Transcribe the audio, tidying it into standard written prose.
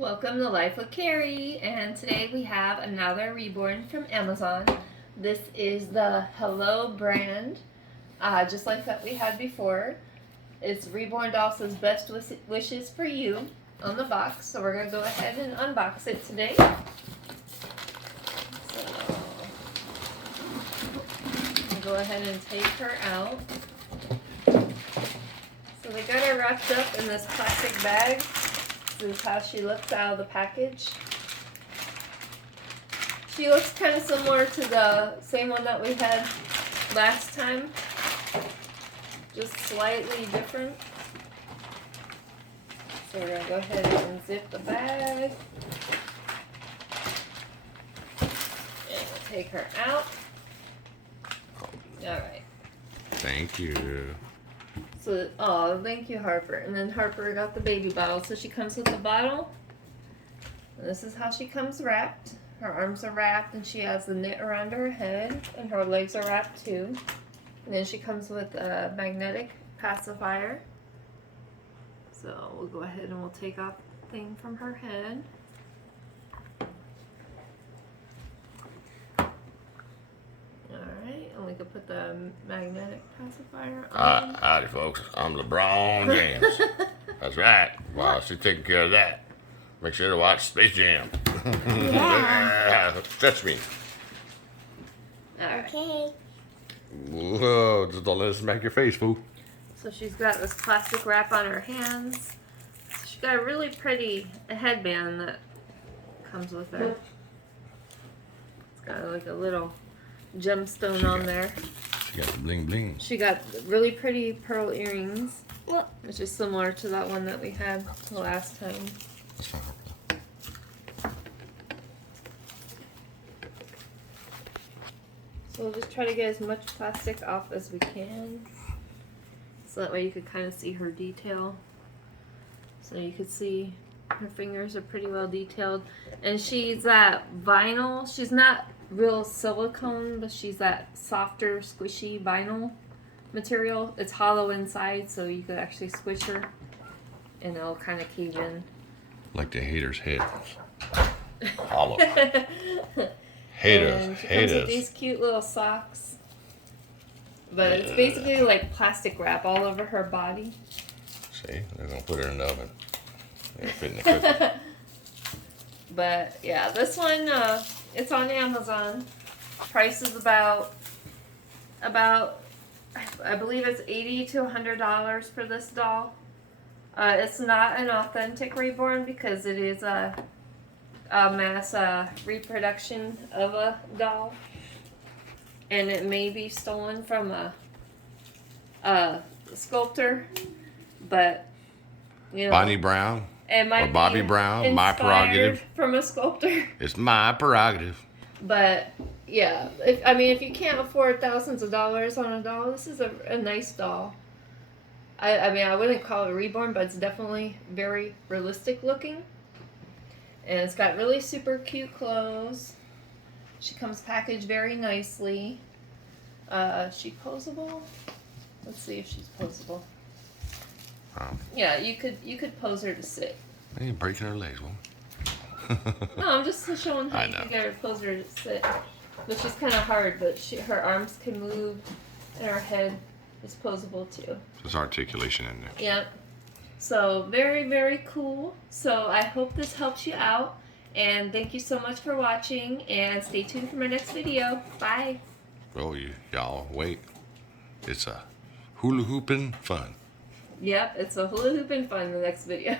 Welcome to Life with Carrie, and today we have another Reborn from Amazon. This is the Hello brand, just like that we had before. It's Reborn Doll says best wishes for you on the box, so we're going to go ahead and unbox it today. So, I'll go ahead and take her out. So they got her wrapped up in this plastic bag. This is how she looks out of the package. She looks kind of similar to the same one that we had last time, just slightly different. So we're going to go ahead and zip the bag. And we'll take her out. Alright. Thank you. So, oh, thank you, Harper. And then Harper got the baby bottle. So she comes with the bottle. And this is how she comes wrapped. Her arms are wrapped and she has the knit around her head. And her legs are wrapped too. And then she comes with a magnetic pacifier. So we'll go ahead and we'll take off the thing from her head. Alright, and we could put the magnetic pacifier on. Howdy, folks. I'm LeBron James. That's right. While she's taking care of that, make sure to watch Space Jam. Yeah. Touch me. Alright. Okay. Whoa, just don't let us smack your face, fool. So she's got this plastic wrap on her hands. She's got a really pretty headband that comes with her. It's got like a little gemstone on there. She got the bling bling. She got really pretty pearl earrings, which is similar to that one that we had the last time. That's fine. So we'll just try to get as much plastic off as we can. So that way you could kind of see her detail. So you could see her fingers are pretty well detailed. And she's that vinyl. She's not real silicone, but she's that softer, squishy vinyl material. It's hollow inside, so you could actually squish her. And it'll kind of cave in. Like the haters' heads. Hollow. And she comes with Haters. these cute little socks. But it's basically like plastic wrap all over her body. See, they're gonna put her in the oven. They're fitting the cookie. But yeah, this one, it's on Amazon. Price is about I believe it's $80 to $100 for this doll. It's not an authentic Reborn because it is a mass reproduction of a doll, and it may be stolen from a sculptor, but you know, Bonnie Brown it might or Bobby be Brown, my prerogative. inspired from a sculptor. It's my prerogative. But yeah, if you can't afford thousands of dollars on a doll, this is a nice doll. I mean, I wouldn't call it a Reborn, but it's definitely very realistic looking. And it's got really super cute clothes. She comes packaged very nicely. Is she posable? Let's see if she's posable. Yeah, you could pose her to sit. I ain't breaking her legs, woman. No, I'm just showing how I you know. can get her pose her to sit. But she's kind of hard, but her arms can move, and her head is posable too. There's articulation in there. Yep. So very, very cool. So I hope this helps you out. And thank you so much for watching. And stay tuned for my next video. Bye. Oh, y'all wait. It's a hula hooping fun. Yep, it's a hula hoop and fun in the next video.